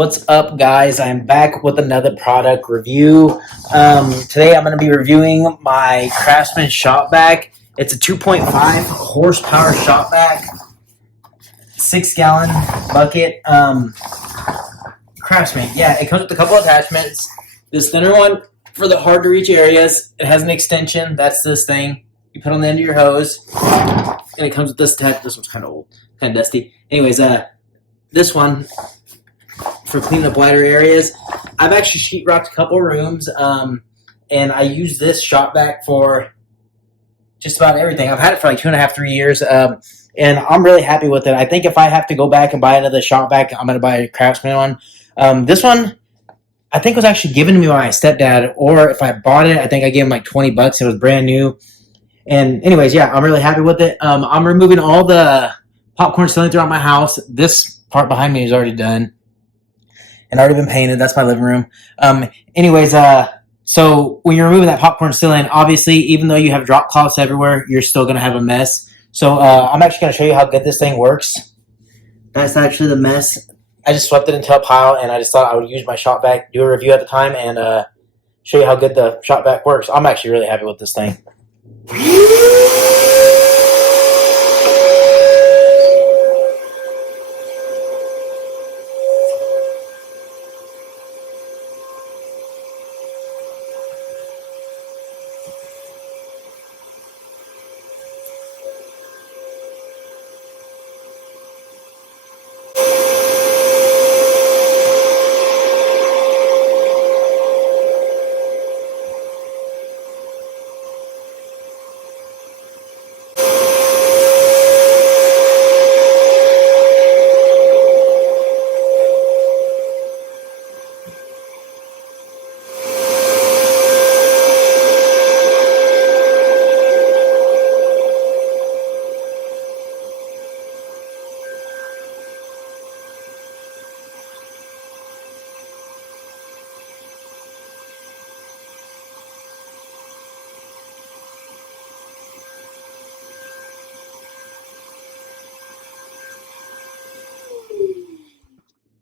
What's up, guys? I'm back with another product review. Today I'm going to be reviewing my Craftsman shop vac. It's a 2.5 horsepower shop vac, 6-gallon bucket. Craftsman. Yeah, it comes with a couple attachments. This thinner one for the hard to reach areas. It has an extension. That's this thing. You put on the end of your hose, and it comes with this attachment. This one's kind of old, kind of dusty. Anyways, this one for cleaning up wider areas. I've actually sheetrocked a couple rooms, and I use this shop vac for just about everything. I've had it for like 2.5, 3 years, and I'm really happy with it. I think if I have to go back and buy another shop vac, I'm going to buy a Craftsman one. This one, I think was actually given to me by my stepdad, or if I bought it, I think I gave him like $20. It was brand new. And anyways, yeah, I'm really happy with it. I'm removing all the popcorn ceiling throughout my house. This part behind me is already done and already been painted. That's my living room. Anyways, so when you're removing that popcorn ceiling, obviously, even though you have drop cloths everywhere, you're still going to have a mess. So I'm actually going to show you how good this thing works. That's actually the mess. I just swept it into a pile, and I just thought I would use my shop vac, do a review at the time, and show you how good the shop vac works. I'm actually really happy with this thing.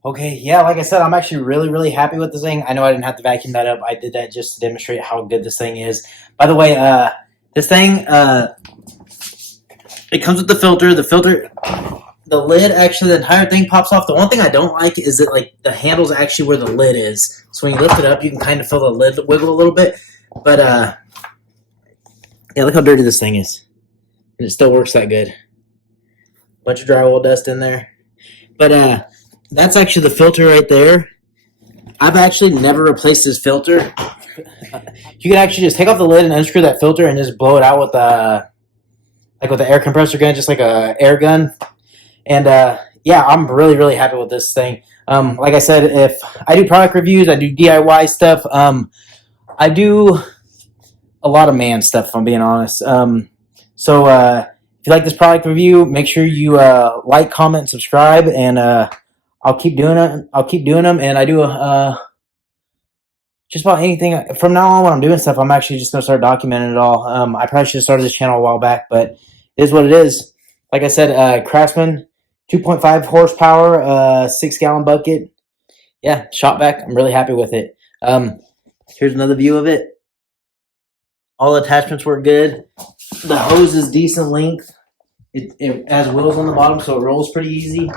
Okay, yeah, like I said, I'm actually really happy with this thing. I know I didn't have to vacuum that up. I did that just to demonstrate how good this thing is. By the way, this thing, it comes with the filter. The lid, actually, the entire thing pops off. The one thing I don't like is that, like, the handle's actually where the lid is. So when you lift it up, you can kind of feel the lid wiggle a little bit. But, yeah, look how dirty this thing is. And it still works that good. Bunch of drywall dust in there. But, that's actually the filter right there. I've actually never replaced this filter. You can actually just take off the lid and unscrew that filter and just blow it out with with the air compressor gun, just like a air gun. And yeah, I'm really happy with this thing. Like I said, if I do product reviews, I do DIY stuff. I do a lot of man stuff, if I'm being honest. So if you like this product review, make sure you like, comment, subscribe, and I'll keep doing it. I'll keep doing them, and I do just about anything. From now on, when I'm doing stuff, I'm actually just going to start documenting it all. I probably should have started this channel a while back, but it is what it is. Like I said, Craftsman, 2.5 horsepower, 6-gallon bucket. Yeah, shop vac. I'm really happy with it. Here's another view of it. All the attachments work good. The hose is decent length. It has wheels on the bottom, so it rolls pretty easy.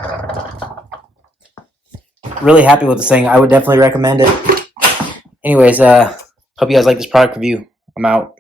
Really happy with this thing. I would definitely recommend it. Anyways, hope you guys like this product review. I'm out.